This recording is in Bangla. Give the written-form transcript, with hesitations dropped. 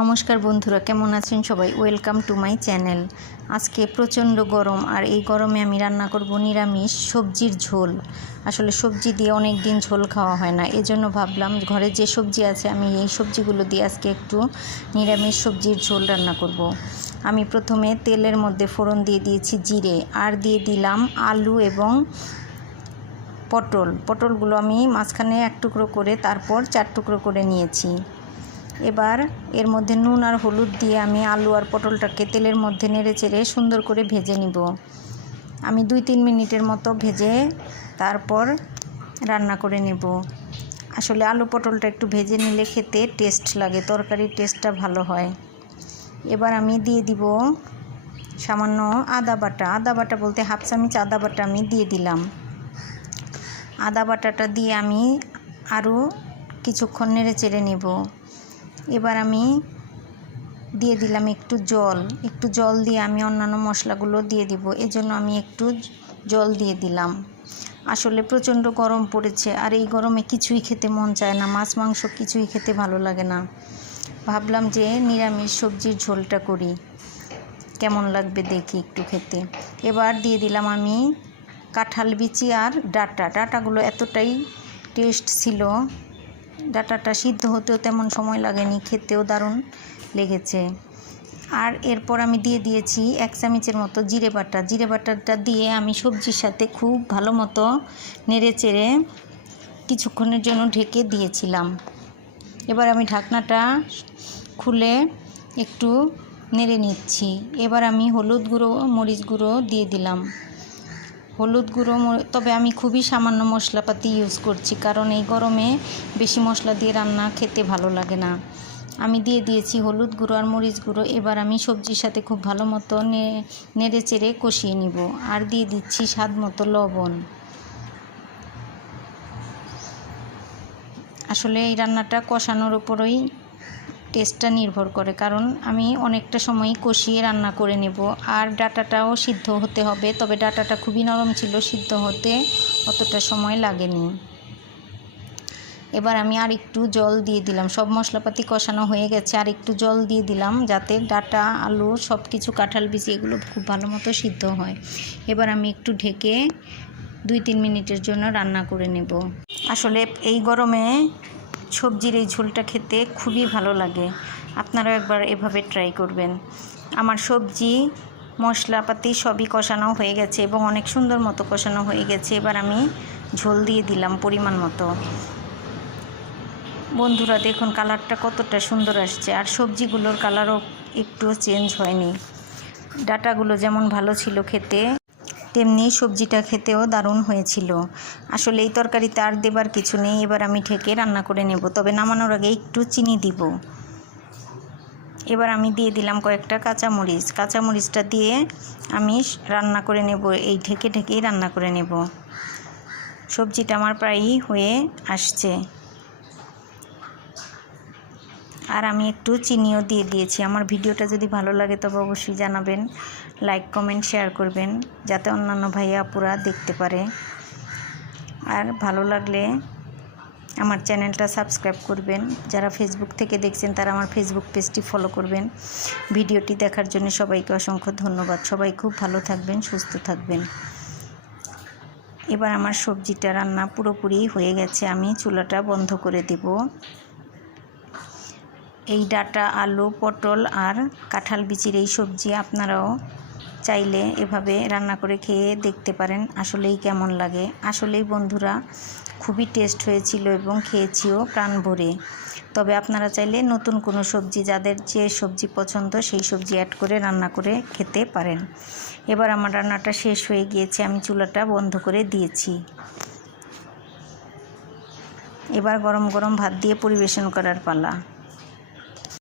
নমস্কার বন্ধুরা, কেমন আছেন সবাই? Welcome to my channel. আজকে প্রচণ্ড গরম, আর এই গরমে আমি রান্না করব নিরামিষ সবজির ঝোল। আসলে সবজি দিয়ে অনেক দিন ঝোল খাওয়া হয় না, এজন্য ভাবলাম ঘরে যে সবজি আছে আমি এই সবজিগুলো দিয়ে আজকে একটু নিরামিষ সবজির ঝোল রান্না করব। আমি প্রথমে তেলের মধ্যে ফোড়ন দিয়ে দিয়েছি জিরে, আর দিয়ে দিলাম আলু এবং পটলগুলো আমি মাঝখানে এক টুকরো করে তারপর 4 টুকরো করে নিয়েছি। এবার এর মধ্যে নুন আর হলুদ দিয়ে আমি আলু আর পটলটাকে তেলের মধ্যে নেড়েচেড়ে সুন্দর করে ভেজে নিব। আমি 2-3 মিনিটের মতো ভেজে তারপর রান্না করে নেব। আসলে আলু পটলটা একটু ভেজে নিলে খেতে টেস্ট লাগে, তরকারির টেস্টটা ভালো হয়। এবার আমি দিয়ে দিব সামান্য আদা বাটা বলতে হাফ চামচ আদা বাটা আমি দিয়ে দিলাম। আদা বাটাটা দিয়ে আমি আরও কিছুক্ষণ নেড়েচেড়ে নেব। এবার আমি দিয়ে দিলাম একটু জল দিয়ে আমি অন্যান্য মশলাগুলো দিয়ে দিব, এজন্য আমি একটু জল দিয়ে দিলাম। আসলে প্রচণ্ড গরম পড়েছে, আর এই গরমে কিছুই খেতে মন চায় না, মাছ মাংস কিছুই খেতে ভালো লাগে না। ভাবলাম যে নিরামিষ সবজির ঝোলটা করি, কেমন লাগবে দেখি একটু খেতে। এবার দিয়ে দিলাম আমি কাঁঠাল বিচি আর ডাটাগুলো এতটাই টেস্ট ছিল, ডাটাটা সিদ্ধ হতেও তেমন সময় লাগেনি, খেতেও দারুণ লেগেছে। আর এরপর আমি দিয়ে দিয়েছি 1 চামচের মতো জিরে বাটাটা দিয়ে আমি সবজির সাথে খুব ভালো মতো নেড়েচেড়ে কিছুক্ষণের জন্য ঢেকে দিয়েছিলাম। এবার আমি ঢাকনাটা খুলে একটু নেড়ে নিচ্ছি। এবার আমি হলুদ গুঁড়ো মরিচ গুঁড়ো দিয়ে দিলাম। হলুদ গুঁড়ো, তবে আমি খুবই সামান্য মশলাপাতি ইউজ করছি, কারণ এই গরমে বেশি মশলা দিয়ে রান্না খেতে ভালো লাগে না। আমি দিয়ে দিয়েছি হলুদ গুঁড়ো আর মরিচ গুঁড়ো। এবার আমি সবজির সাথে খুব ভালো মতো নেড়ে চেড়ে কষিয়ে নিব, আর দিয়ে দিচ্ছি স্বাদ মতো লবণ। আসলে এই রান্নাটা কষানোর উপরই টেস্টটা নির্ভর করে, কারণ আমি অনেকটা সময় কষিয়ে রান্না করে নেব। আর ডাটাটাও সিদ্ধ হতে হবে, তবে ডাটাটা খুবই নরম ছিল, সিদ্ধ হতে অতটা সময় লাগেনি। এবার আমি আর একটু জল দিয়ে দিলাম, সব মশলাপাতি কষানো হয়ে গেছে, আর একটু জল দিয়ে দিলাম যাতে ডাটা আলু সব কিছু কাঁঠাল বিচি এগুলো খুব ভালো মতো সিদ্ধ হয়। এবার আমি একটু ঢেকে 2-3 মিনিটের জন্য রান্না করে নেব। আসলে এই গরমে সবজির এই ঝোলটা খেতে খুবই ভালো লাগে, আপনারাও একবার এভাবে ট্রাই করবেন। আমার সবজি মশলাপাতি সবই কষানো হয়ে গেছে এবং অনেক সুন্দর মতো কষানো হয়ে গেছে। এবার আমি ঝোল দিয়ে দিলাম পরিমাণ মতো। বন্ধুরা দেখুন কালারটা কতটা সুন্দর আসছে, আর সবজিগুলোর কালারও একটু চেঞ্জ হয়নি। ডাটাগুলো যেমন ভালো ছিল খেতে, তেমনি সবজিটা খেতেও দারুণ হয়েছিল। আসলে এই তরকারিতে আর দেবার কিছু নেই। এবার আমি ঢেকে রান্না করে নেব, তবে নামানোর আগে একটু চিনি দিব। এবার আমি দিয়ে দিলাম কয়েকটা কাঁচামরিচটা দিয়ে আমি রান্না করে নেব, এই ঢেকেই রান্না করে নেব। সবজিটা আমার প্রায়ই হয়ে আসছে, আর আমি একটু চিনিও দিয়ে দিয়েছি। আমার ভিডিওটা যদি ভালো লাগে তবে অবশ্যই জানাবেন, লাইক কমেন্ট শেয়ার করবেন, যাতে অন্যান্য ভাইয়া আপুরা দেখতে পারে। আর ভালো লাগলে আমার চ্যানেলটা সাবস্ক্রাইব করবেন। যারা ফেসবুক থেকে দেখছেন তারা আমার ফেসবুক পেজটি ফলো করবেন। ভিডিওটি দেখার জন্য সবাইকে অসংখ্য ধন্যবাদ। সবাই খুব ভালো থাকবেন, সুস্থ থাকবেন। এবার আমার সবজিটা রান্না পুরোপুরি হয়ে গেছে, আমি চুলাটা বন্ধ করে দেব। এই ডাটা আলু পটল আর কাঁঠাল বিচির এই সবজি আপনারাও চাইলে এভাবে রান্না করে খেয়ে দেখতে পারেন, আসলেই কেমন লাগে। আসলেই বন্ধুরা খুবই টেস্ট হয়েছিল এবং খেয়েছিও প্রাণ ভরে। তবে আপনারা চাইলে নতুন কোনো সবজি, যাদের যে সবজি পছন্দ সেই সবজি অ্যাড করে রান্না করে খেতে পারেন। এবার আমার রান্নাটা শেষ হয়ে গিয়েছে, আমি চুলাটা বন্ধ করে দিয়েছি। এবার গরম গরম ভাত দিয়ে পরিবেশন করার পালা।